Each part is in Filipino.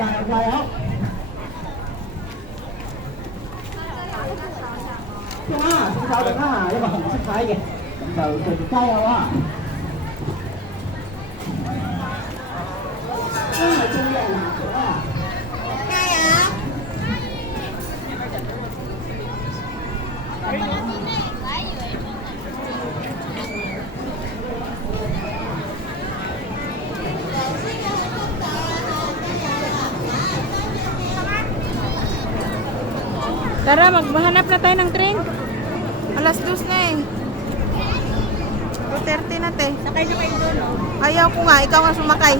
加油加油！中啊，請稍等啊，一個紅色牌嘅，咁就繼續加油啊！中係中嘅藍色啊！加油！Tara, maghanap na tayo ng train. Alas 2 na eh. 2:30 na te. Sakay na kayo doon, no? Ayaw ko nga, ikaw ang sumakay.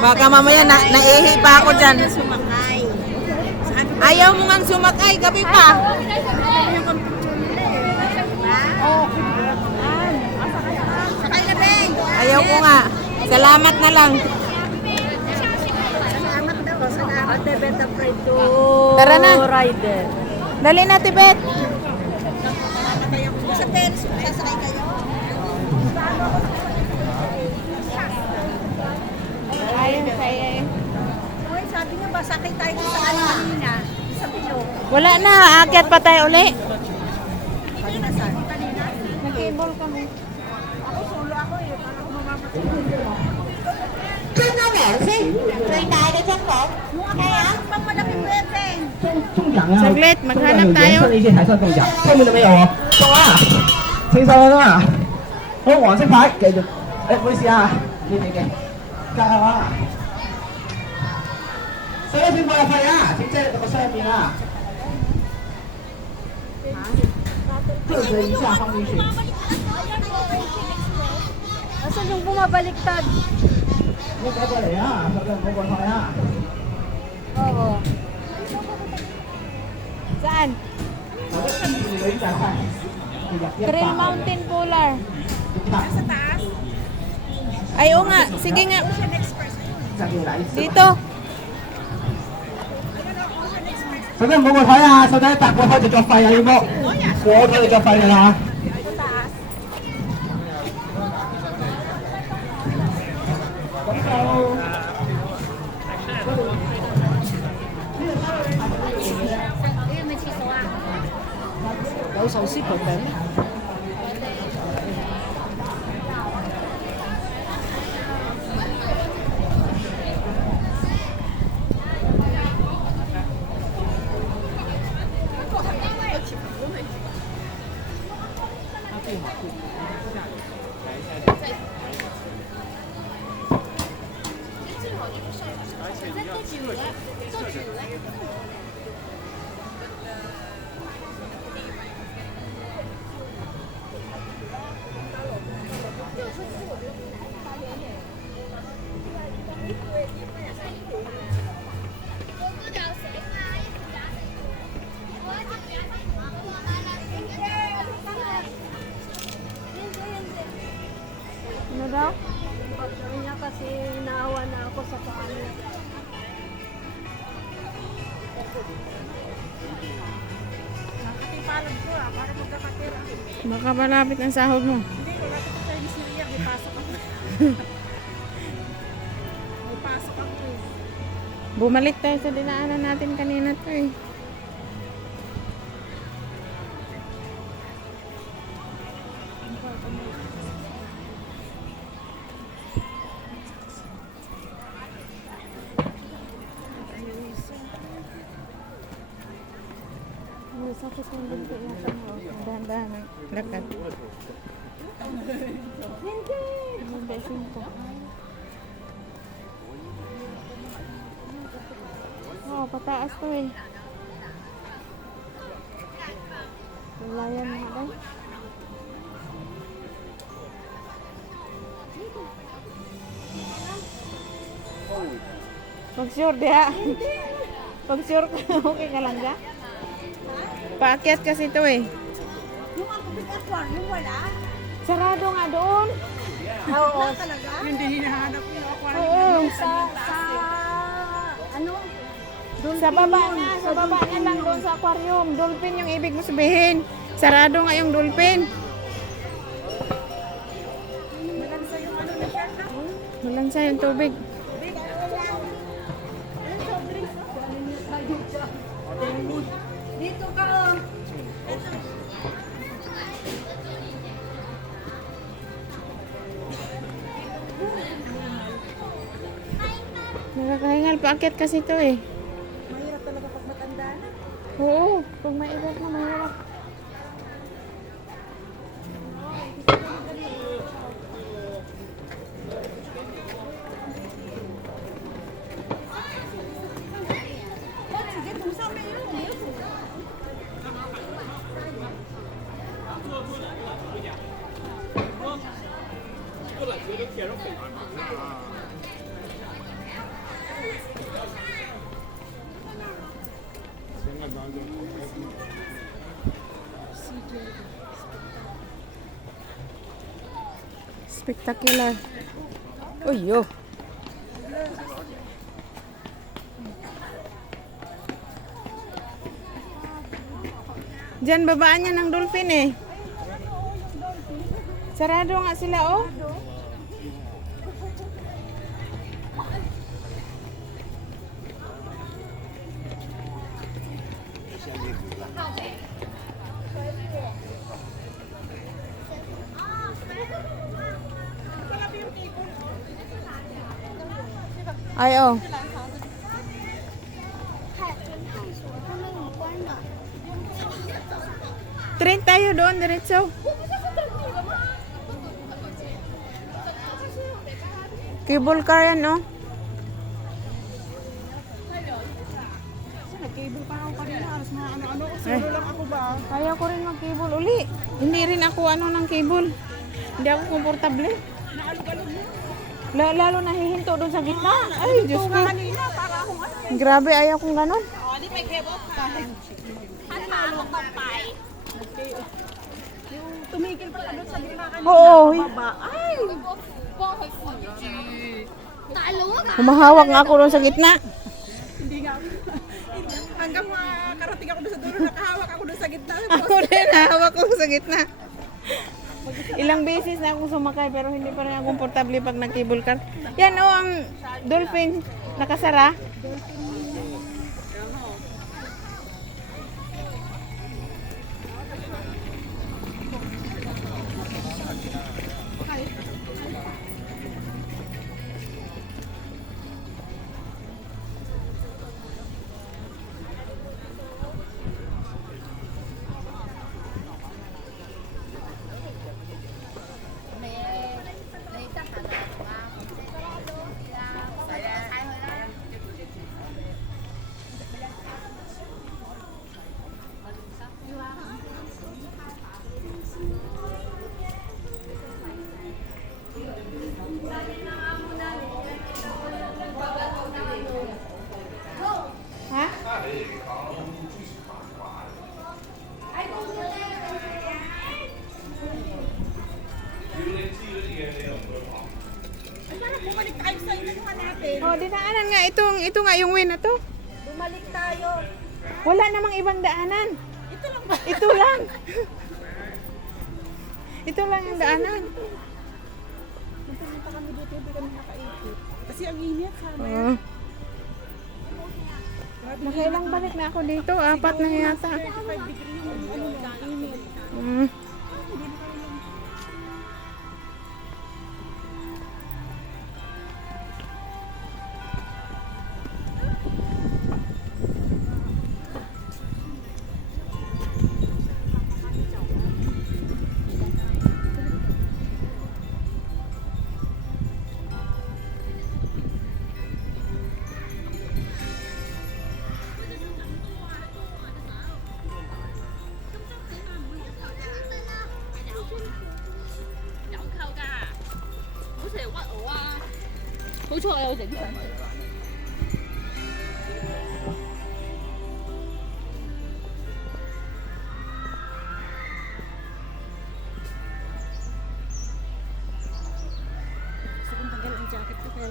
Baka mamaya naihi pa ako dyan. Sumakay. Ayaw mo nga sumakay, gabi pa. Sakay na, Ben! Ayaw ko nga. Salamat na lang. Salamat daw. Salamat. Ate Bet afraid to Tara na. rider. Dali na, Tibet. Sa Paris, sasakay kayo. Ayun, kaya eh. Uy, sabi niyo ba, sakay tayo sa kanina. Sa Pilok. Wala na, aakyat pa tayo uli. Kanina saan? Kanina? Nag-cable kami. Ako, solo ako eh. Parang mamamatay. 中高秒先，最大嘅中國。 Kaya, pang malaking weapon.中獎啊！ Saglit, maghanap tayo.呢些才算中獎，後面都沒有哦。中啊！清楚啦嘛。好，黃色牌繼續。誒，唔好意思啊，呢邊嘅，加油啊！所有錢放入去啊，請遮到個箱入面啊。對着一下放進去。 Asan yung bumabaliktad? 唔好過嚟啊！唔好過去啊！ Oo. Saan? Trail Mountain Polar. Sa taas? Ay, oo nga. Sige nga. Ocean Express. Dito. 首先唔好過睇啊！首先搭過開就作廢啊！要麼過咗你作廢㗎啦。 Sa taas? 咁就。 有壽司盤餅咩？Ano daw? Sabi niya kasi naawa na ako sa paano. Nakatipalag ko para magkakatira. Baka malapit ang sahod mo. Hindi ko lapit sa Chinese New Year, may pasok ako. May pasok ako eh. Bumalik tayo sa dinaanan natin kanina to eh. Sakit yung binti yata mo. Dahan-dahan. Lakad. Hindi. Simpo. Oh, pataas to eh. Layan mo ba? Pag-sure diha. Pag-sure ka, okay ka lang ka? Paakyat kasi ito eh. Yung ako big aquarium, wala? Sarado nga doon. Oo. Talaga? Hindi hinahanap yung aquarium. Oo. Sa ano? Sa baba na, sa baba na lang doon sa aquarium. Dolphin yung ibig mo sabihin. Sarado nga yung dolphin. Malansa yung ano na siya, no? Malansa yung tubig. Dito ka, oh. Nakakahingal. Paakyat kasi to eh. Mahirap talaga pag matanda na. Oo. Pag may edad na mahirap. Sige, tusa mo yun. Spectacular. Uy, yo. Diyan babaan niya ng dolphin eh. Sarado nga sila oh. Ay oh. Train tayo doon, diretso. Cable car yan, no? Nag-cable pa ako kanina. Alas na ano-ano. Solo lang ako ba? Kaya ko rin mag-cable uli. Hindi rin ako ano ng cable. Hindi ako komportable. Naalog-alog mo. Lalo nahihinto doon sa gitna. Ay, Diyos ko. Kanina, para akong ano. Grabe, ayaw kong ganun. Oh, di may cable. Kahit. Ano na ako kapay? Yung tumigil pa doon sa gitna kanina. Oo. Baba. Ay! Humahawak nga ako doon sa gitna. Hindi nga. Hanggang makarating ako doon sa dulo, nakahawak ako doon sa gitna. Ako rin, hawak ko sa gitna. Ilang beses na akong sumakay pero hindi pa rin ako komportable pag nag-cable car. Yan oh, ang dolphin nakasara. Ha? Ay, parang bumalik tayo sa inuman natin. Oh, dinaanan nga ito nga yung win na to. Bumalik tayo. Wala namang ibang daanan. Ito lang ba? Ito lang. Ito lang yung daanan. Punta kami dito, hindi kami nakaikot. Kasi ang init, sama. Oh. Nakailang balik na ako dito. 4 na yata. 35 degree yung ano na, init. Mm.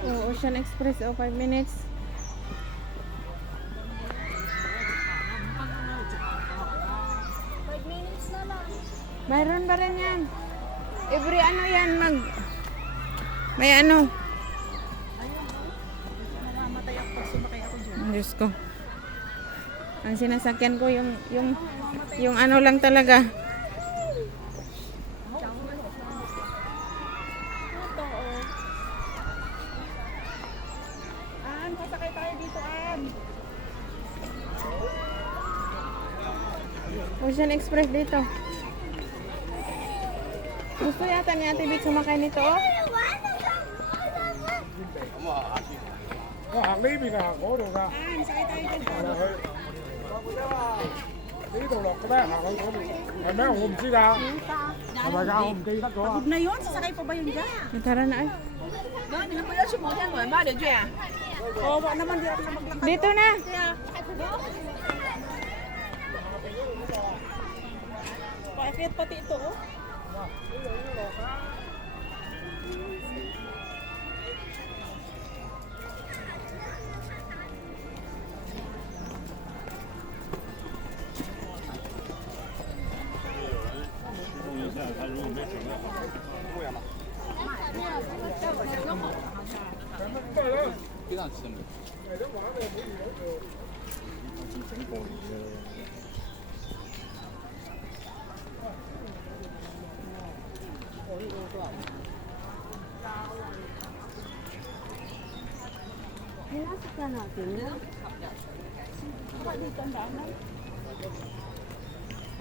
Oh, Ocean Express, 5 minutes. Mayroon ba rin yan? Every ano yan, may ano. Namamatay ako pag sumakay ako dyan. Diyos ko. Ang sinasakyan ko yung ano lang talaga. An, pasakay tayo dito, An. Ocean Express dito. Gusto yata ni Ate Bit sumakay nito, oh. Nó hàng đi mình hàng có được ra. An, sakay tayo dito. Đi đồ lọc cái bé hàng không có. Ngày mấy hôm xí ra. Mà ra hôm kia tất cả. Pagod na yun, sasakay pa ba yun dyan? Tara na ay. Oo, wala naman di ako maglakad. Dito na. Paakyat pati ito, oh.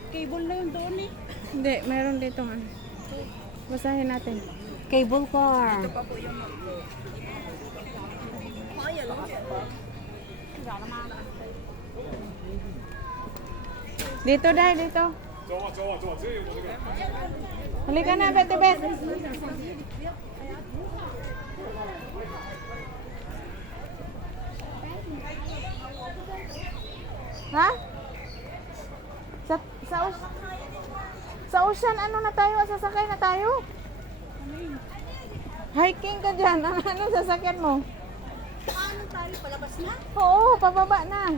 Cable na yun doon eh. Hindi, meron dito nga. Basahin natin. Cable car. Dito dahil dito. Halika na, Bete Bet. Ha? Sa ocean, ano na tayo? Sasakay na tayo? Hiking ka dyan. Ano sasakyan mo? Paano tayo? Palabas na? Oo, pababa na.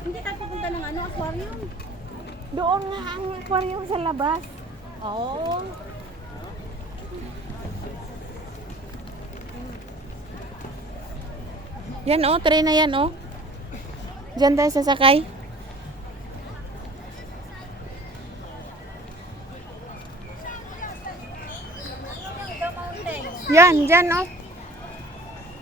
Hindi tayo pupunta ng ano, aquarium. Doon nga ang aquarium sa labas. Oo. Yan oh, tray na yan oh. Diyan tayo sasakay. Yan, dyan oh.